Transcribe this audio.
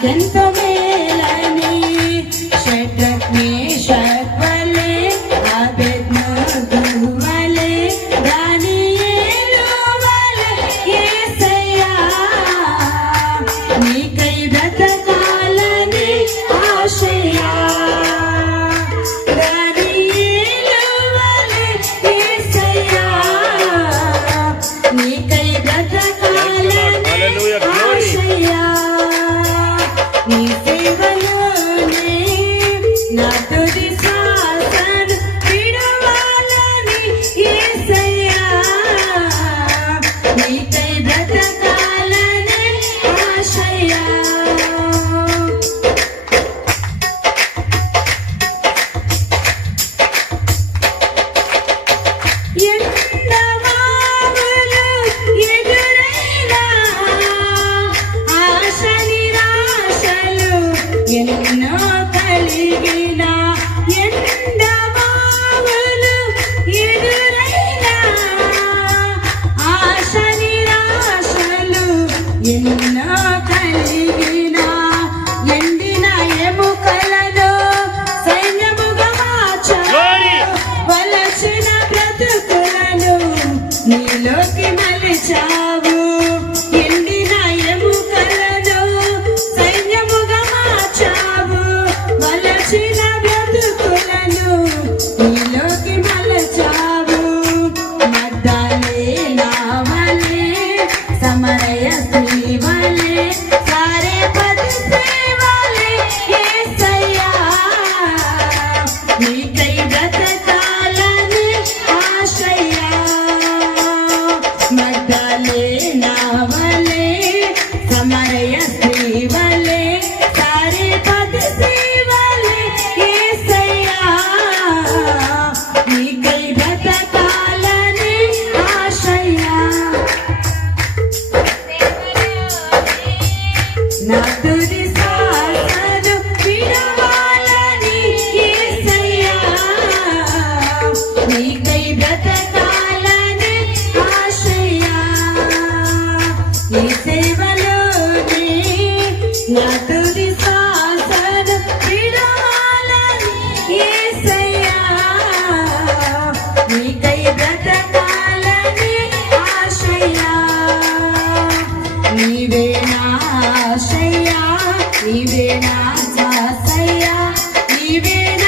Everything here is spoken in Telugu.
నాకెంతో మేలని షడ్రక్ మేషక్ వలె అబేద్నెగో వలె దానియేలు వలె యేసయ్యా నీకై బ్రతకాలని ఆశయా దానియేలు వలె యేసయ్యా నీకై బ్రతకాలని ఆశయా నీ సేవలోనే నా తుది శ్వాసను విడవాలని యేసయ్యా నీకై బ్రతకాలని ఆశయా ఎండమావులు ఎదురైనా ఆశ నిరాశలు ఎన్నో కలిగిన ఎండమావులు ఎదురైనా ఆశ నిరాశలు ఎన్నో కలిగిన ఎండిన ఎముకలను సైన్యముగా మార్చావు వలసిన బ్రతుకులను నీలోకి మలిచావు ఎండిన ఎముకలను సైన్యముగా మార్చావు వలసిన బ్రతుకులను నీలోకి మలచావు మగ్దలేనా వలె సమరయ స్త్రీ వలె సారెపతి స్త్రీ వలె యేసయ్యా నీకై బ్రతకాలని ఆశయా మగ్దలేనా వలె సమరయ స్త్రీ వలె సారెపతి స్త్రీ వలె యేసయ్యా నీకై బ్రతకాలని ఆశయా నా తుది శ్వాసను విడవాలని యేసయ్యా నీకై బ్రతకాలని ఆశయా నీ సేవలోనే నా తుది శ్వాసను విడవాలని యేసయ్యా నీకై బ్రతకాలని ఆశయా నీవే నా ఆశయా నీవే నా శ్వాసయ్యా నీవే నా